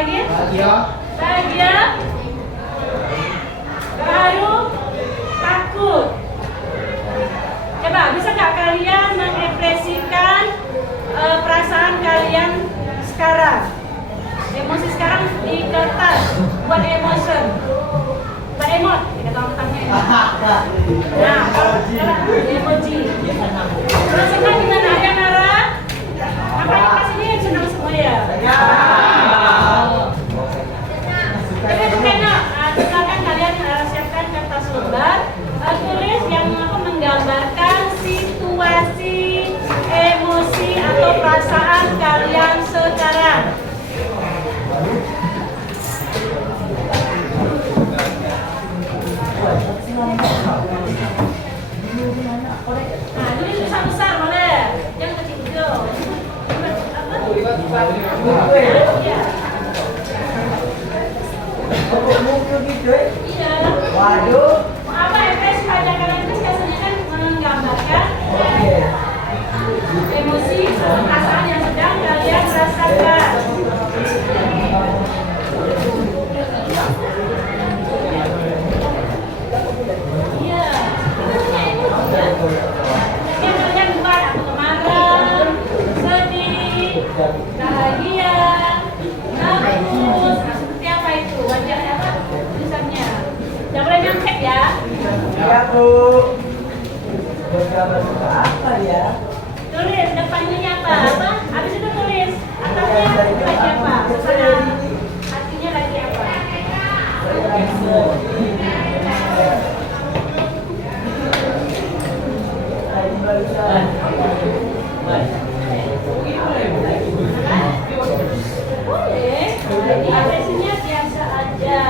lagi? Bahagia. Bahagia. Baru takut. Coba, bisa nggak kalian mengekspresikan perasaan kalian sekarang? Emosi sekarang di kertas, buat emotion, buat emot, kita tahu tentangnya. Nah, kalau emoji. Kalau senang gimana? Ada yang marah? Makanya pas ini senang semua ya. Tapi bukannya, silakan kalian siapkan kertas lembar, tulis yang menggambarkan situasi, emosi atau perasaan kalian sekarang. Nah, ini besar-besar boleh, jangan kecil-kecil. Iya. Waduh. Apa ekspresi wajah kalian itu biasanya kan menggambarkan emosi atau perasaan yang sedang kalian rasakan. Iya. Yang kalian buat atau marah, sedih, bahagia, bagus. Nah, seperti apa itu wajahnya, apa tulisannya? Jangan boleh nyontek ya. Ya Bu. Bergambar apa ya? Tulis depannya apa? Habis itu tulis atasnya lagi apa? Sana artinya lagi apa? Boleh. Jadi ekspresinya biasa aja.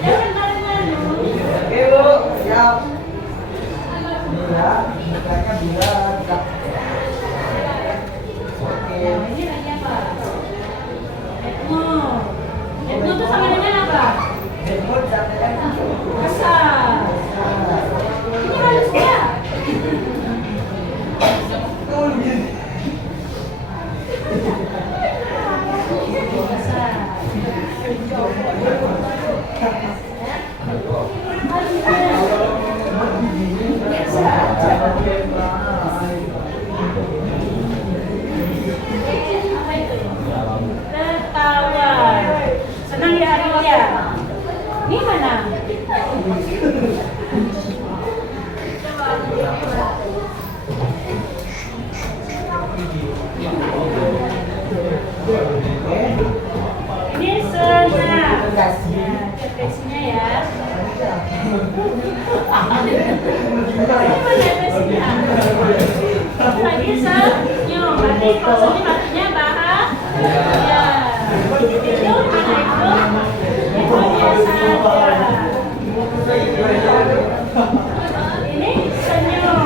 Jangan malu-malu. Oke Bu, siap. Bila, mukanya bila. Oke. Ini lagi apa? Etno. Etno itu sama dengan apa? Handphone sampai lagi. Kasar. Ini halusnya. Kasar. Apa itu? Tertawa. Senang ya hari ini ya? Ini mana? Ini senang. Ya, ekspresinya ya. Ini mana ekspresinya? Lagi senyum. Berarti kalau senyum artinya bahagia. Itu mana itu? Itu biasa aja. Ini senyum.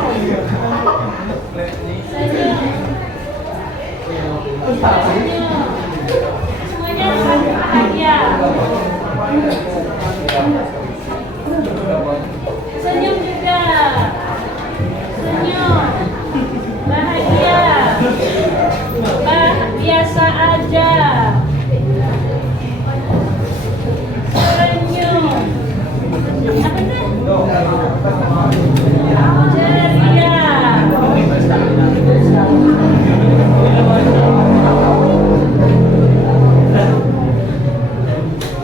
Senyum. Senyum. Semuanya bahagia. Senyum juga. Senyum. Bahagia. Biasa aja. Senyum. Apa itu? Ceria.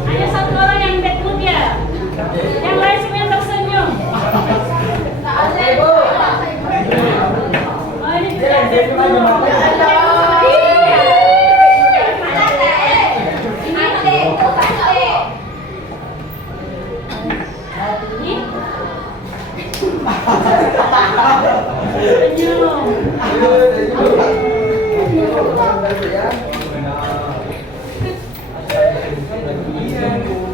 Hanya satu orang yang bad mood ya. Yang lain semuanya tersenyum. Oh, ini bisa bad mood.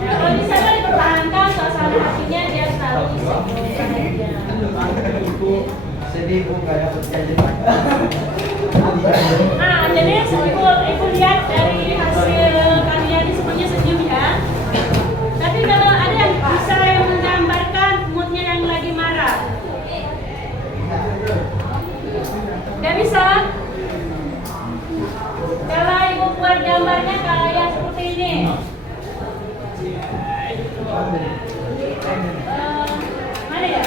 Kalau di sana dipertahankan suasana hatinya dia selalu bahagia. Sedih Bu, kayak berjalan. membuat gambarnya kayak seperti ini. Mana ya?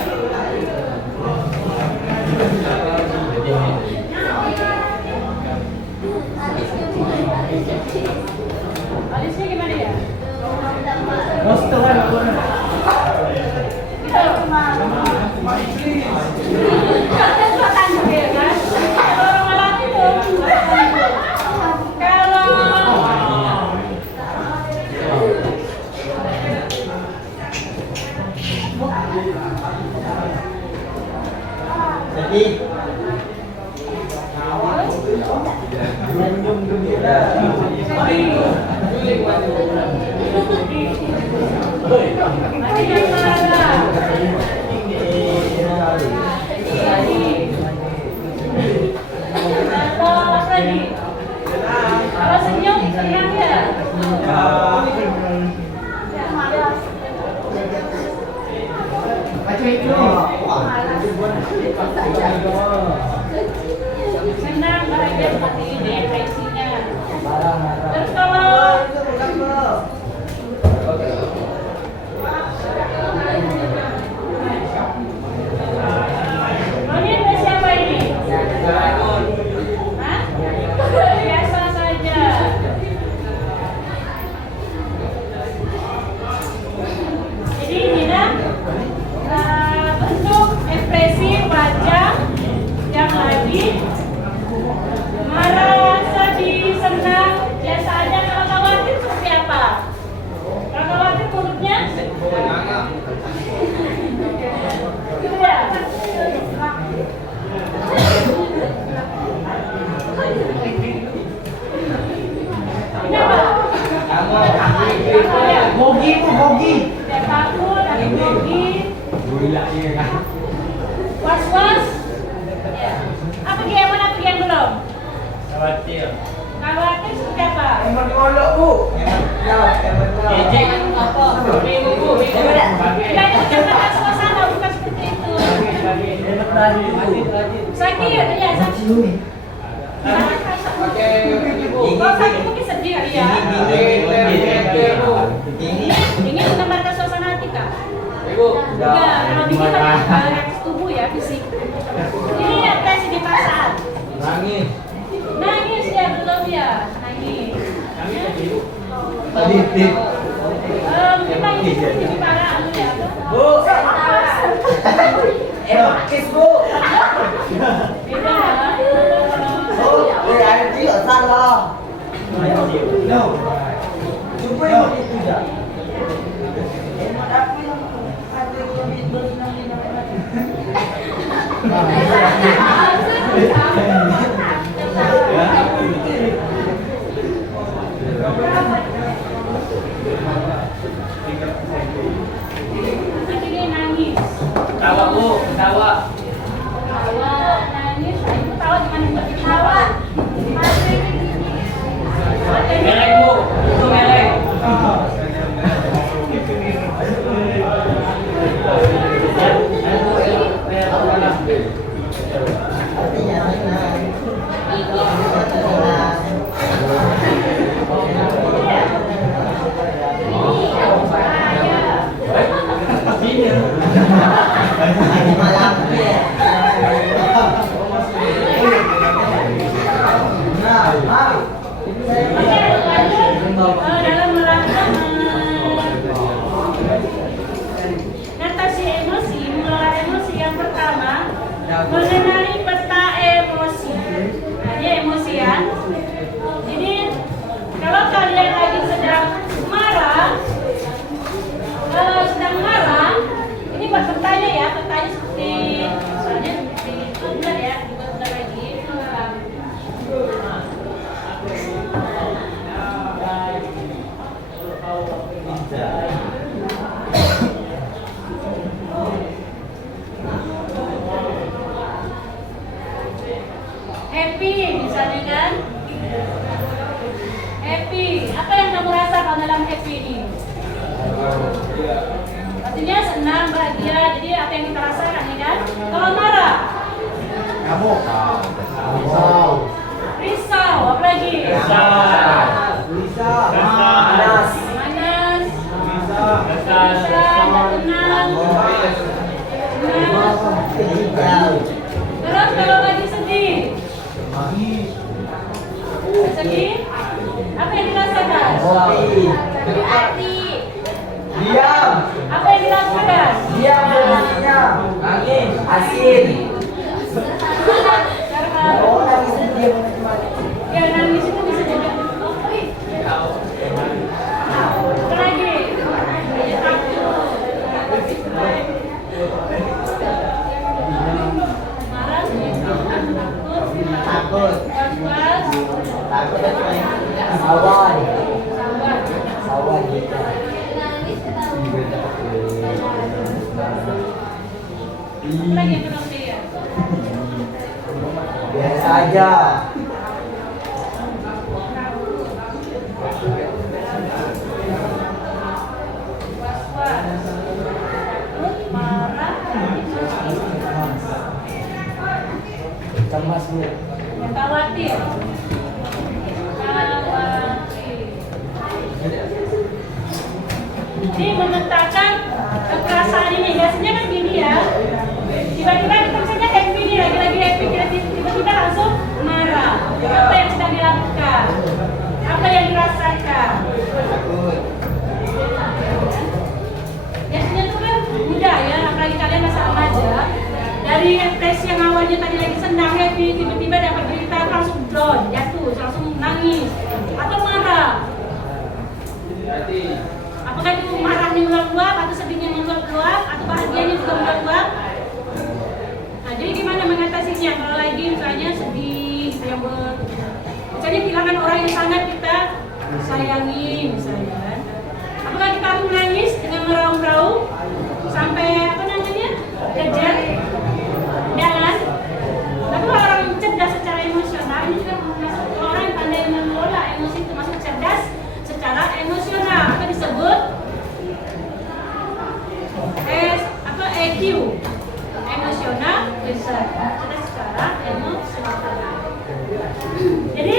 Alisnya gimana ya? Jadi Kalau senyum, senang ya? Senang, bahagia seperti ini ekspresinya. Terus kalau ini ada siapa ini? Hah? Biasa saja. Jadi ini bentuk ekspresi wajah yang lagi marah, sedih, senang. Biasa aja. Kalau khawatir seperti apa? Kalau khawatir mulutnya? Gitu ya? Ini apa? Bogi itu bogi. Tidak takut, ada grogi, was-was. Ya. Apa yang belum? Khawatir. Khawatir seperti apa? Emang ngolok bu. Ejek. Ya, itu jangan suasana, bukan seperti itu. Sakit ya, sakit. Oh, sakit mungkin sedih kali ya. Ini menggambarkan suasana hati kak? Enggak, kalau bikin kan reaksi tubuh ya, fisik. Ini ekspresi di perasaan. Nangis ya, belum ya? Nangis. Kita ini jadi parah ya. Bu. Kis bu. Beda ya. Oh, ada di sana. No. Coba yang itu dah. Emang aku yang ada duit beli nanti. Nanti dia nangis. Tawa bu, tawa. Tawa, nangis. Ibu tawa gimana buat tawa? Melek bu, itu melek. Artinya malam ya. Dalam rangka mengatasi emosi, mengelola emosi yang pertama, mengenali peta emosi. Nah, ini emosian. Jadi kalau kalian lagi sedang marah, ini buat petanya ya, petanya seperti soalnya seperti itu benar ya, dibuat benar lagi. Happy misalnya kan? Happy. Apa yang kamu rasa kalau dalam happy ini? Artinya senang, bahagia. Jadi apa yang kita rasakan ya kan? Kalau marah? Kamu. Risau. Apa lagi? Risau. Sedih? Apa yang dirasakan? Kopi. Diam. Apa yang dirasakan? Diam berartinya. Nangis. Asin. Karena Oh, nangis diam macam-macam. ya nangis itu bisa jadi apa lagi? Ya, takut. Marah, Takut. was-was, Takut apa ya? Sawan. sabar. Sawan gitu. Apa lagi yang belum dia? Biasa aja. Was-was, takut, marah, Cemas bu. khawatir. Jadi memetakan perasaan ini, biasanya kan gini ya. Tiba-tiba kita misalnya happy nih, lagi-lagi happy, tiba-tiba langsung marah. Apa yang sedang dilakukan? Apa yang dirasakan? Takut. Biasanya tuh kan mudah ya, apalagi kalian masa remaja. Dari tes yang awalnya tadi lagi senang, happy, tiba-tiba dapat berita langsung down, jatuh, langsung nangis atau marah. Apakah itu marahnya meluap-luap atau sedihnya meluap-luap atau bahagianya juga meluap-luap? Nah, jadi gimana mengatasinya kalau lagi misalnya sedih, yang misalnya kehilangan orang yang sangat kita sayangi misalnya kan? Apakah kita harus menangis dengan meraung-raung sampai apa namanya kejar? Jangan. Tapi kalau orang yang cerdas secara emosional ini juga masuk orang yang pandai mengelola emosi itu masuk cerdas secara emosional. Apa disebut? EQ, emosional research, cerdas secara emosional. Jadi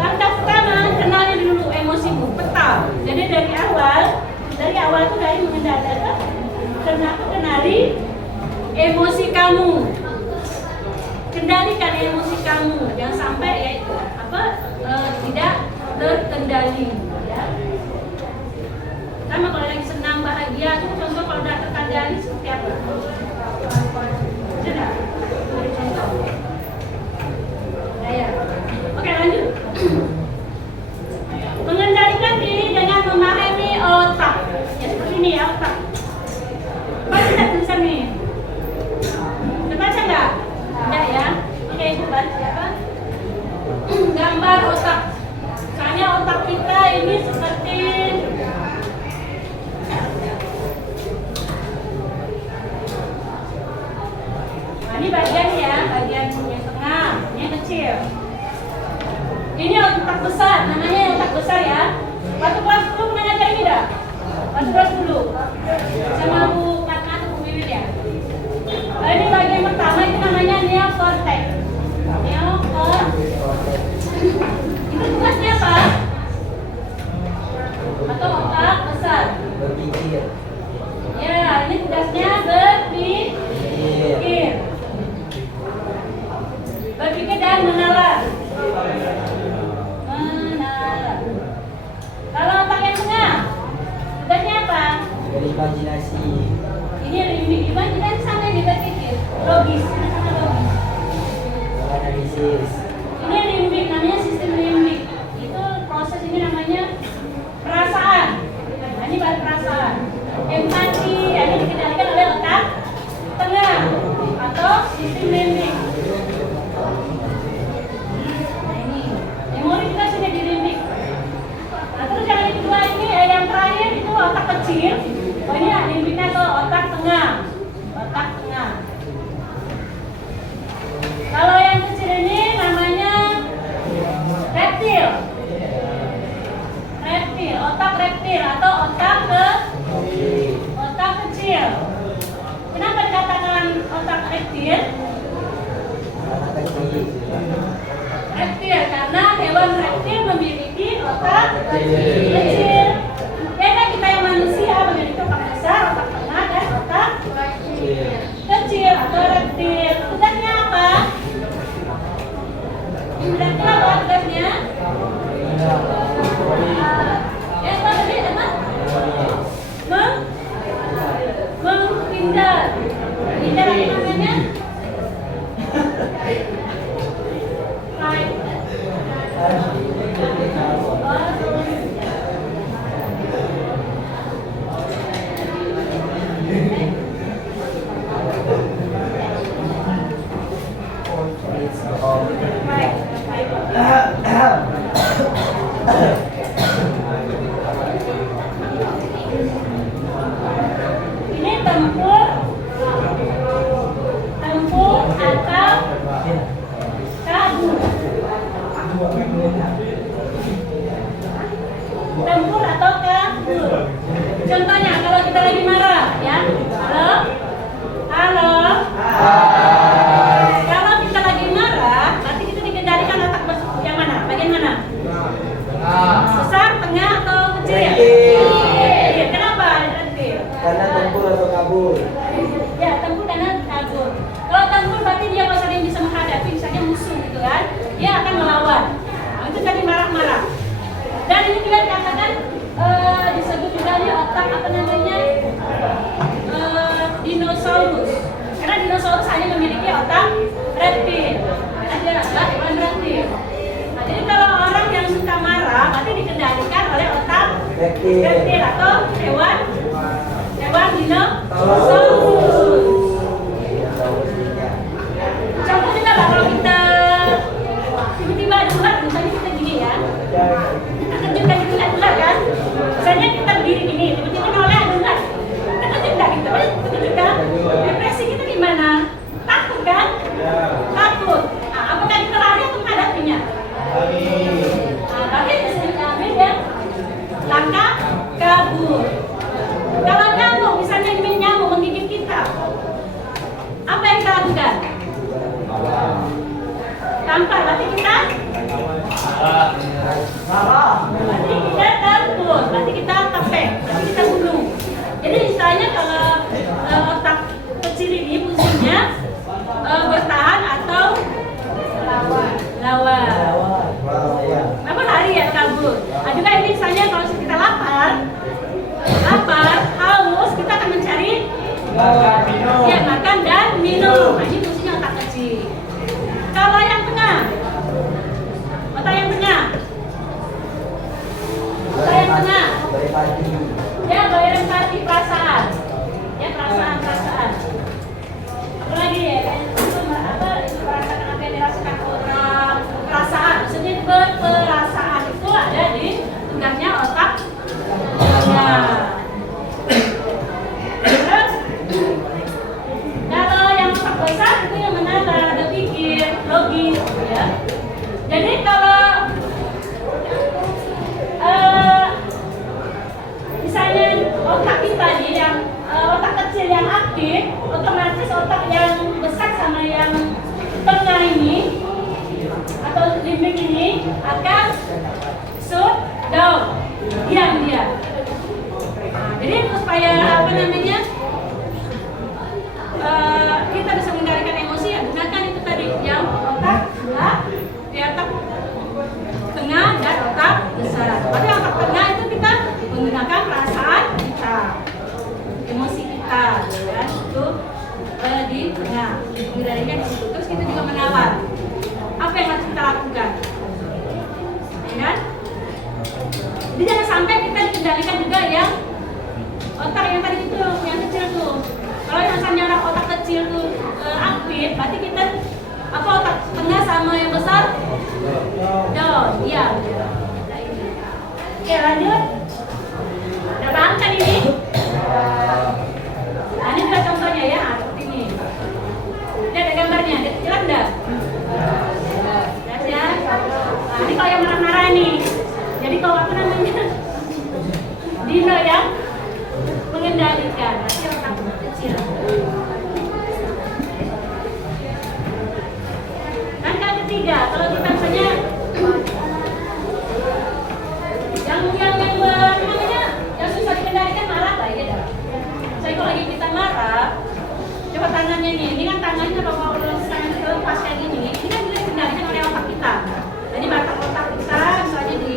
langkah pertama kenali dulu emosimu, peta. Jadi dari awal tuh dari mengendalikan, kenali emosi kamu. Kendalikan emosi kamu, jangan sampai ya tidak terkendali. Ya. Sama kalau lagi senang bahagia, itu contoh kalau tidak terkendali seperti apa? Sudah, beri contoh. Nah, ya. Oke lanjut. Mengendalikan diri dengan memahami otak. Ya seperti ini ya otak. Baca tidak tulisan nih? Terbaca nggak? Tidak ya. Oke ibu baca apa? Gambar otak. Soalnya otak kita ini seperti ini bagian ya, bagian yang tengah, yang kecil. Ini otak besar, namanya yang otak besar ya. Waktu kelas 10 pernah ngajar ini dah? Waktu kelas 10 sama Bu Fatma atau Bu Wiwit ya. Ini bagian pertama itu namanya neocortex. Neocortex. Itu tugasnya apa? Atau otak besar? Berpikir. Ya, ini tugasnya berpikir. Berpikir dan menalar. Kalau otak yang tengah, tugasnya apa? Berimajinasi. Ini limbik, imajinasi sama yang berpikir. Logis, sama logis. Analisis. Ini limbik, namanya sistem limbik. Itu proses ini namanya perasaan. Nah, ini baru perasaan. Empati, ini dikendalikan oleh otak tengah atau sistem limbik. Nah ini, memori kita sudah di limbik. Nah terus yang kedua ini, yang terakhir itu otak kecil. Oh ini limbiknya ke otak tengah. Otak tengah. Kalau yang kecil ini namanya reptil. Reptil, otak reptil atau otak kecil. Kenapa dikatakan otak reptil? Reptil karena hewan reptil memiliki otak kecil. Beda kita yang manusia memiliki otak besar, otak tengah dan otak kecil atau reptil. Tugasnya apa? Ya, apa tadi? Apa? Menghindar. Hindar apa namanya? Ini tempur atau kabur. Tempur atau kabur. Contohnya kalau kita lagi marah, ya. Halo, halo. Kalau kita lagi marah, berarti kita dikendalikan otak yang mana? Bagian mana? Besar, tengah, atau kecil? Kecil. Kenapa? Karena tempur atau kabur. Ya, tempur karena kabur. Kalau tempur berarti dia kalau yang bisa menghadapi, misalnya musuh gitu kan, dia akan melawan. Nah, itu tadi marah-marah. Dan ini juga dikatakan disebut juga di otak apa namanya dinosaurus. Karena dinosaurus hanya memiliki otak reptil. Karena dia adalah hewan reptil. Nah, jadi kalau orang yang suka marah, berarti dikendalikan oleh otak reptil atau hewan dinosaurus. Contoh kita lah, kalau kita tiba-tiba ada ular, misalnya kita gini ya, kita kejutkan itu nggak ular kan? Misalnya kita berdiri gini, tiba-tiba noleh ada ular, kita kejut nggak gitu? Kejut kan? Depresi kita gimana? Takut kan? Takut. Nah, apakah kita lari atau menghadapinya? Nah, berarti disebut ambil ya langkah kabur. Kalau nyamuk, misalnya ini nyamuk menggigit kita, apa yang kita lakukan? Tampar, berarti kita? Berarti kita kabur, berarti kita tepek, berarti kita bunuh. Jadi istilahnya kalau otak kecil ini fungsinya bertahan atau lawan. Apa lari ya kabur. Nah, juga ini misalnya kalau kita lapar, haus, kita akan mencari ya makan dan minum. Nah, ini fungsinya otak kecil. Kalau yang tengah, otak yang tengah, ya bayar empati, perasaan, ya perasaan. Apalagi ya, itu perasaan apa yang dirasakan orang, perasaan, maksudnya perasaan itu ada di tengahnya otak. Terus kalau yang otak besar itu yang menata, berpikir, logis, ya. Jadi kalau misalnya otak kita nih yang otak kecil yang aktif, otomatis otak yang besar sama yang tengah ini atau limbik ini akan shut down, diam dia. Jadi supaya apa namanya kita bisa mengendalikan emosi, ya gunakan itu tadi yang otak dua, ya otak tengah dan otak besar. Pada otak tengah itu kita menggunakan perasaan kita, emosi kita, ya itu di tengah, mengendalikan di situ. Terus kita juga menawar. Apa yang harus kita lakukan? Ya kan? Jadi jangan sampai kita dikendalikan juga yang otak yang tadi itu, yang kecil tuh. Kalau yang misalnya orang otak kecil tuh aktif, berarti kita apa otak tengah sama yang besar down, iya. Oke, lanjut. Udah paham kan ini? Nah, ini juga contohnya ya, seperti ini. Ini ada gambarnya, jelas enggak? Jelas ya? Nah, ini kalau yang marah-marah nih. Jadi kalau apa namanya? Dino yang mengendalikan, nanti otak kecil. Langkah ketiga, kalau kita misalnya yang susah dikendalikan marah lah ya. Saya kalau lagi kita marah, coba tangannya nih, ini kan tangannya kalau mau tangan kita lepas kayak gini, ini kan juga dikendalikan oleh otak kita. Jadi otak kita misalnya di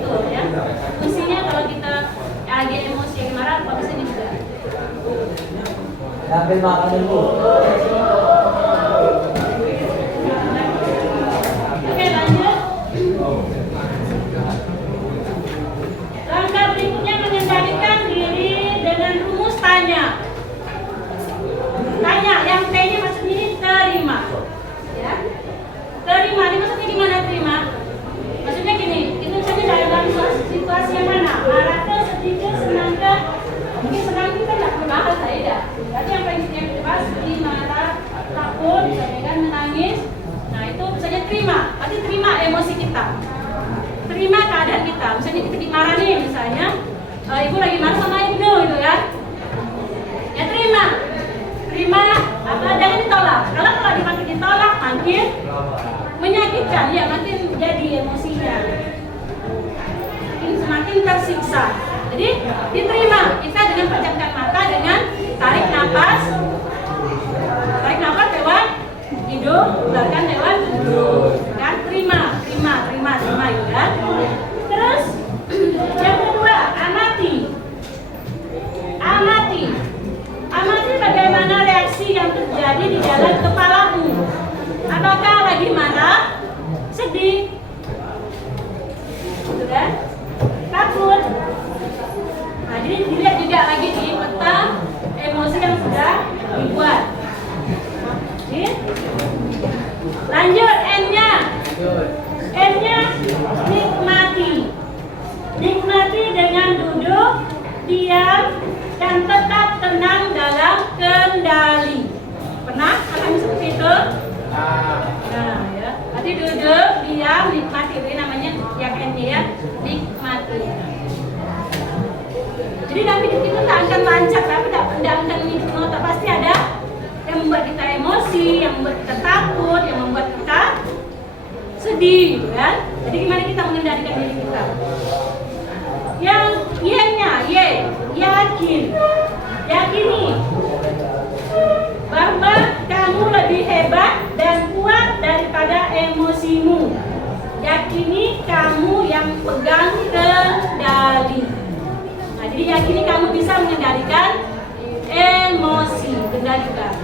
gitu ya. Fungsinya kalau kita lagi emosi, lagi marah, bagus ini juga. Ambil makanan bu. Oke, lanjut. Langkah berikutnya mengendalikan diri dengan rumus tanya. Tanya, yang T-nya maksudnya ini terima. Ya. Terima, ini maksudnya gimana terima? Maksudnya gini, itu misalnya dalam situasi yang mana? Marah ke, sedih ke, senang ke? Mungkin senang kita nggak perlu bahas, ya. Berarti yang paling yang kita bahas sedih, marah, takut, misalnya kan menangis. Nah itu misalnya terima, berarti terima emosi kita. Terima keadaan kita. Misalnya kita dimarah nih, misalnya ibu lagi marah sama ibu gitu kan? Ya terima. Terima apa jangan ditolak. Kalau dimakin ditolak makin menyakitkan, ya makin jadi emosinya. Semakin tersiksa. Jadi diterima. Kita dengan pejamkan mata, dengan tarik nafas. Tarik nafas lewat hidung, keluarkan lewat mulut. Kan terima ya. Terus yang kedua, amati. Amati bagaimana reaksi yang terjadi di dalam kepalamu. Apakah lagi marah, sedih, sudah, takut. Nah, jadi dilihat juga lagi di peta emosi yang sudah dibuat. Oke. Lanjut, N-nya. N-nya nikmati. Nikmati dengan duduk, diam, dan tetap tenang dalam kendali. Pernah alami seperti itu? Nah, ya. Berarti duduk, diam, nikmati. Ini namanya yang N-nya ya, nikmati. Jadi dalam hidup itu tak akan lancar, tapi tak akan hidup nota. Pasti ada yang membuat kita emosi, yang membuat kita takut, yang membuat kita sedih, kan? Jadi gimana kita mengendalikan diri kita? Yang Y-nya, yakin. Yakini bahwa kamu lebih hebat dan kuat daripada emosimu. Yakini kamu yang pegang kendali. Nah, jadi yakini kamu bisa mengendalikan emosi, kendalikan.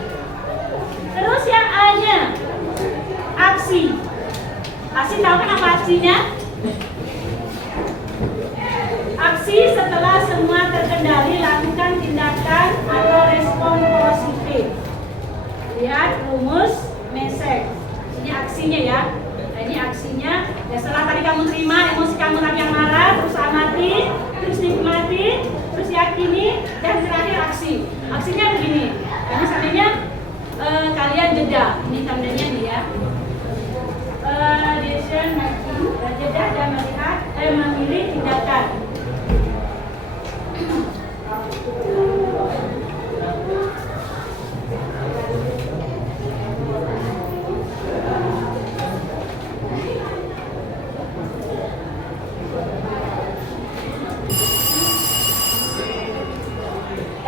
Terus yang A-nya, aksi. Aksi tahu kan apa aksinya? Aksi setelah semua terkendali, lakukan tindakan atau respon positif. Lihat rumus Mesek. Ini aksinya ya. Nah, ini aksinya. Ya, setelah tadi kamu terima emosi kamu yang marah, terus amati, terus nikmati, terus yakini, dan terakhir aksi. Aksinya begini. Ini seandainya kalian jeda. Ini tandanya nih ya. Decision making, jeda dan melihat, memilih tindakan.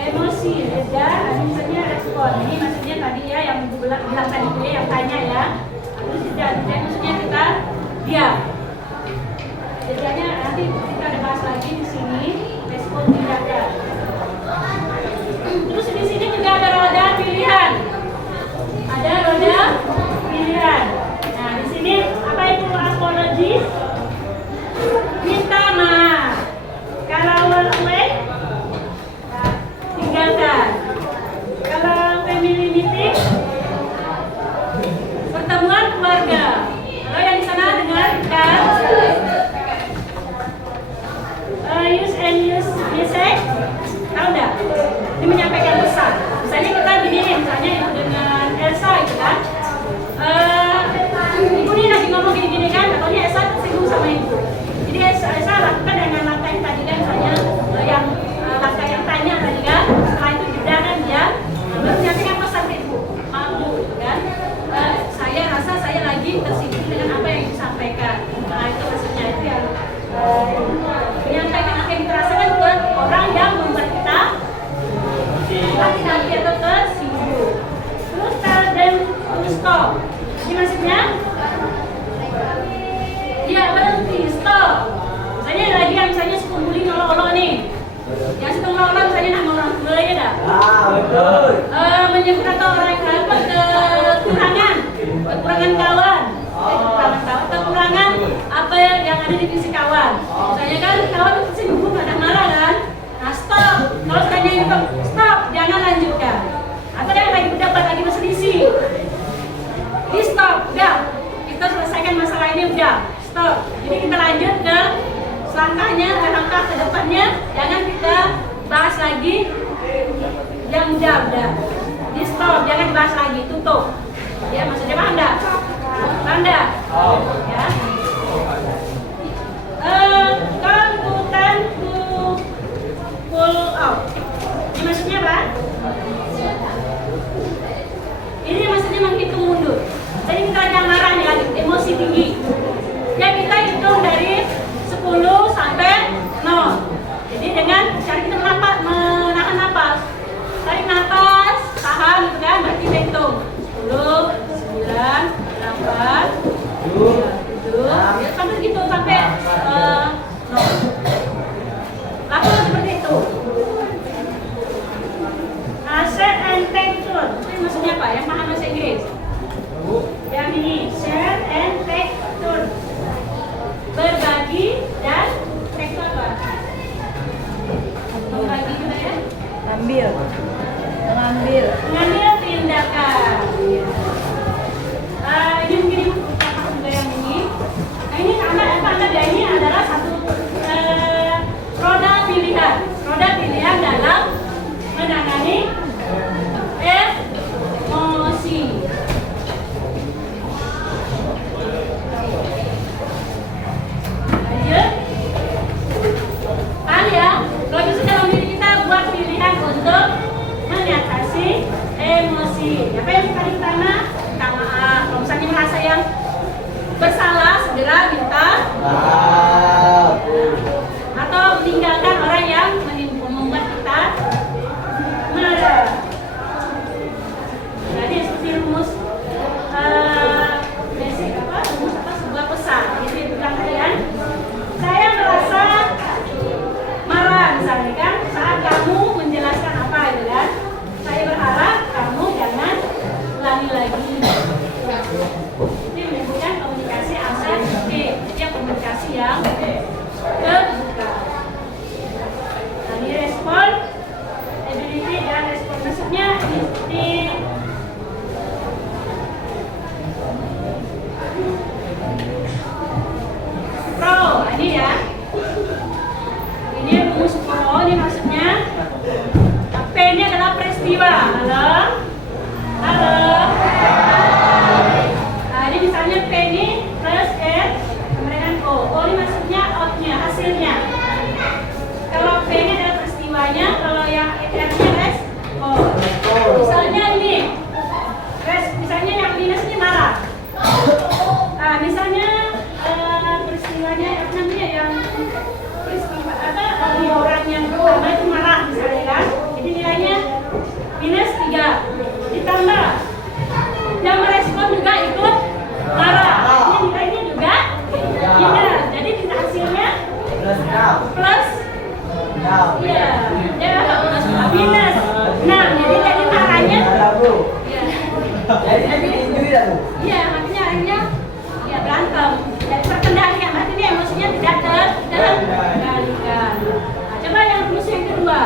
Emosi, jeda, misalnya respon. Ini maksudnya tadi ya yang bilang tadi ya, yang tanya ya. Terus jeda maksudnya kita diam. Jedanya nanti kita ada bahas lagi di sini. Respon tindakan. Terus di sini juga ada roda pilihan. Ada roda pilihan. Nah, di sini apa itu apologi? Minta maaf. Kalau walk away, tinggalkan. Kalau family meeting, pertemuan keluarga. Kalau yang di sana dengar kawan. Misalnya kan kawan tersinggung ada marah kan? Nah stop. Kalau sekalinya ini stop, jangan lanjutkan. Atau jangan lagi berdebat lagi berselisih. Ini stop, udah. Kita selesaikan masalah ini udah. Stop. Jadi kita lanjut ke selangkahnya, ke langkah ke depannya. Jangan kita bahas lagi yang udah. Di stop, jangan dibahas lagi, tutup. Ya, maksudnya paham enggak? Paham enggak? Ya. Komputan pull out. Ini maksudnya apa? Ini maksudnya menghitung mundur. Jadi kita lagi marah nih, lagi emosi tinggi. Ya kita hitung dari 10 sampai 0. Jadi dengan cara kita menahan napas. Tarik napas, tahan gitu kan, berarti kita hitung 10, 9, 8, 7, ya sampai gitu sampai 0. Langsung seperti itu. Share and take turn. Itu maksudnya apa? Yang paham bahasa Inggris? Yang ini, share and take turn. Berbagi dan take turn apa? Berbagi juga ya? Mengambil tindakan. Ini mungkin ibu pakai juga yang ini. Nah ini anda ini adalah satu roda pilihan dalam menangani emosi. Lanjut. Ya, kalau bisa dalam diri kita buat pilihan untuk mengatasi emosi. Apa yang pertama? Minta maaf. Kalau misalnya merasa yang bersalah, segera minta maaf. Atau meninggalkan orang yang membuat kita marah. Jadi seperti rumus basic rumus sebuah pesan. Jadi bilang kalian, saya merasa marah misalnya kan saat kamu menjelaskan apa gitu kan. Saya berharap kamu jangan ulangi lagi. Ini menyebutkan komunikasi asertif. Jadi komunikasi yang terbuka. Nah, ini respon, ability dan respon. Maksudnya di pro, ini ya. Ini rumus pro, ini maksudnya P ini adalah peristiwa. Halo? Nah, ini misalnya P ini plus R kemudian O. O ini maksudnya outnya, hasilnya. Kalau P ini adalah peristiwanya, kalau yang R-nya respon. Misalnya ini, misalnya yang minus ini marah. Nah, misalnya peristiwanya apa namanya yang peristiwa di orang yang pertama itu marah misalnya kan. Jadi nilainya minus 3 ditambah yang merespon juga ikut marah. Ini nilainya juga minus. Jadi hasilnya plus iya, ya plus minus. Nah, jadi marahnya iya. Iya, makanya akhirnya ya berantem. Jadi terkendalikan, berarti ini emosinya tidak terkendalikan. Nah, coba yang rumus yang kedua.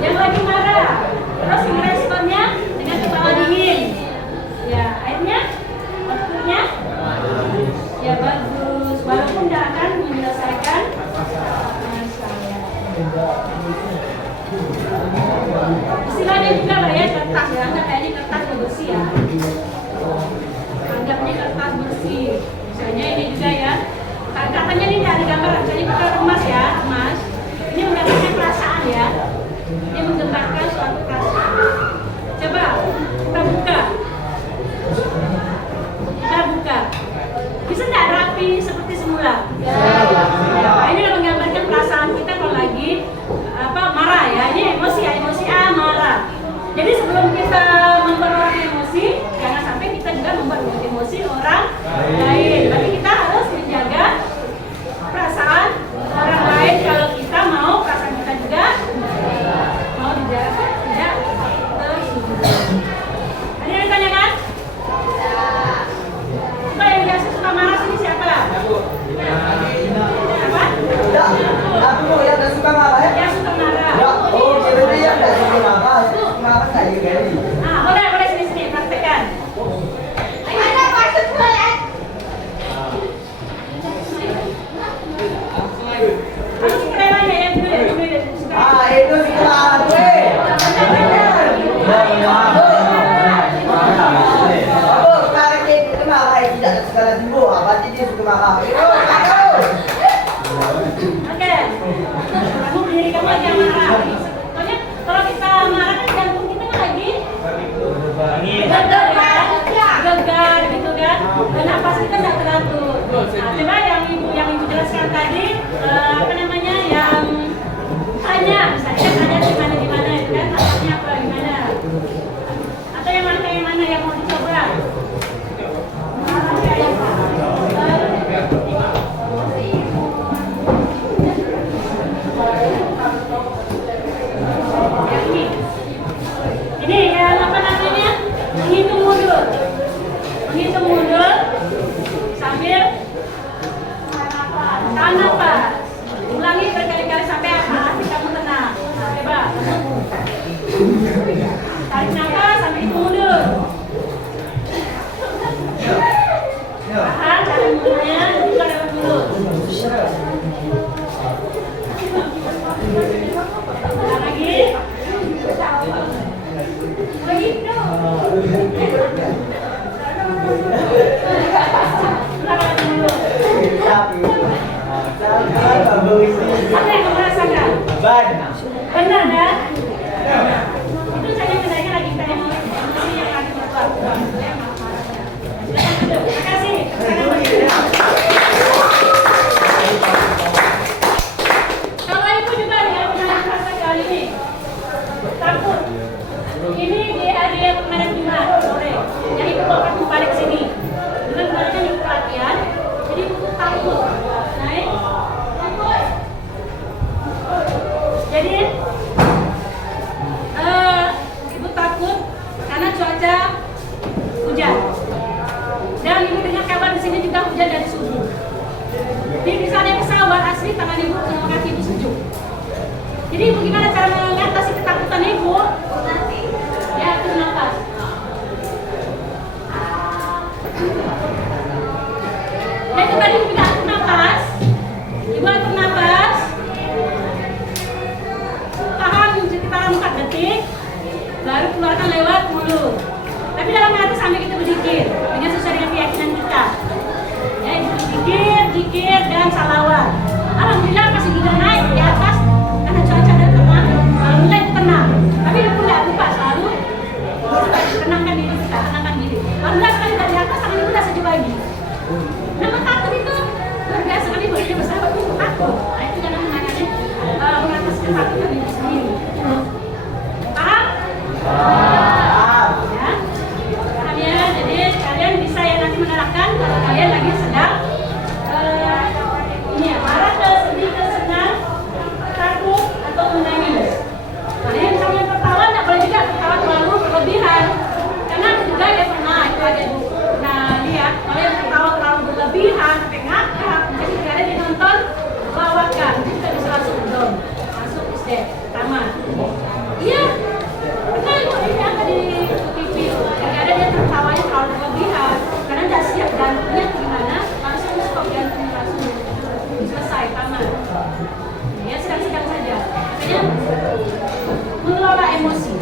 Yang lagi marah, terus meresponnya dengan kepala dingin. Ya, akhirnya waktunya ya bagus, walaupun tidak akan menyelesaikan masalah. Istilahnya juga lah ya, kertas ya, anggap kayaknya kertas bersih ya. Anggapnya kertas bersih. Misalnya ini juga ya. Katanya ini dari gambar, misalnya kita emas ya, emas. Ini menggambarkan perasaan ya. Ini menggambarkan suatu perasaan. Coba kita buka. Bisa tidak rapi seperti semula? Ya. Nah, ini menggambarkan perasaan kita kalau lagi marah ya. Ini emosi ya, emosi marah. Jadi sebelum kita membuat orang emosi, jangan sampai kita juga membuat emosi orang lain. Berarti kita harus menjaga perasaan orang lain kalau kita mau perasaan kita juga mau dijaga tidak tersinggung. Ada yang ditanyakan? Coba yang biasa suka marah sini siapa? tadi apa namanya yang tanya, misalnya tanya di mana itu kan takutnya apa gimana? Atau yang mana yang mau dicoba? Ini yang apa namanya? Menghitung mundur. Menghitung mundur sambil tahan nafas. Ulangi berkali-kali sampai hati kamu tenang. Nah, coba. Tarik nafas sampai hitung mundur. Tahan mundurnya, buka lewat mulut. Tahan lagi. Begitu. Apa yang kamu rasakan? Benar kan? Itu saya kendalikan lagi kita emosi yang lagi berbuat. Terima kasih. Kalau ibu juga ya pernah merasa kali ini takut. Ini di hari yang kemarin Jumat sore. Jadi ibu akan balik sini. Dengan badannya ibu latihan. Jadi ibu takut. Naik. Jadi ibu takut karena cuaca hujan. Dan ibu dengar kabar di sini juga hujan dari subuh. Di sana pesawat asli tangan ibu sama kaki ibu sejuk. Jadi ibu gimana cara mengatasi ketakutan ibu? Ya, atur nafas. Ya itu tadi ibu juga atur nafas. Ibu atur nafas. Tahan sekitar 4 detik. Baru keluarkan lewat mulut. Tapi dalam hati sampai kita berzikir dengan sesuai dengan keyakinan kita. Ya, ibu zikir dan salawat. Alhamdulillah masih bisa naik di atas karena cuaca dan tenang. Alhamdulillah itu tenang. Tapi ibu tidak lupa selalu tenangkan diri kita, tenangkan diri. Alhamdulillah sekali dari atas tangan ibu sudah sejuk lagi. Nama takut itu luar biasa kali ibu dia bersahabat itu takut. Nah itu jangan menangani mengatasi ketakutan ibu sendiri. Paham? Ya, paham ya. Jadi kalian bisa ya nanti menerapkan kalau kalian lagi sedang ini ya, marah ke sedih ke senang, takut atau menangis. Nah yang misalnya tertawa tidak boleh juga tertawa terlalu berlebihan. Karena juga ya pernah itu ada lihat kalau yang tertawa terlalu berlebihan sampai ngakak, jadi kadang ditonton lawakan itu kita bisa langsung down, masuk istirahat tamat. Iya, pernah ibu ini ada di TV, kadang dia tertawanya terlalu berlebihan, karena tidak siap jantungnya gimana, langsung stop jantung langsung selesai tamat. Ya sedang-sedang saja, makanya mengelola emosi.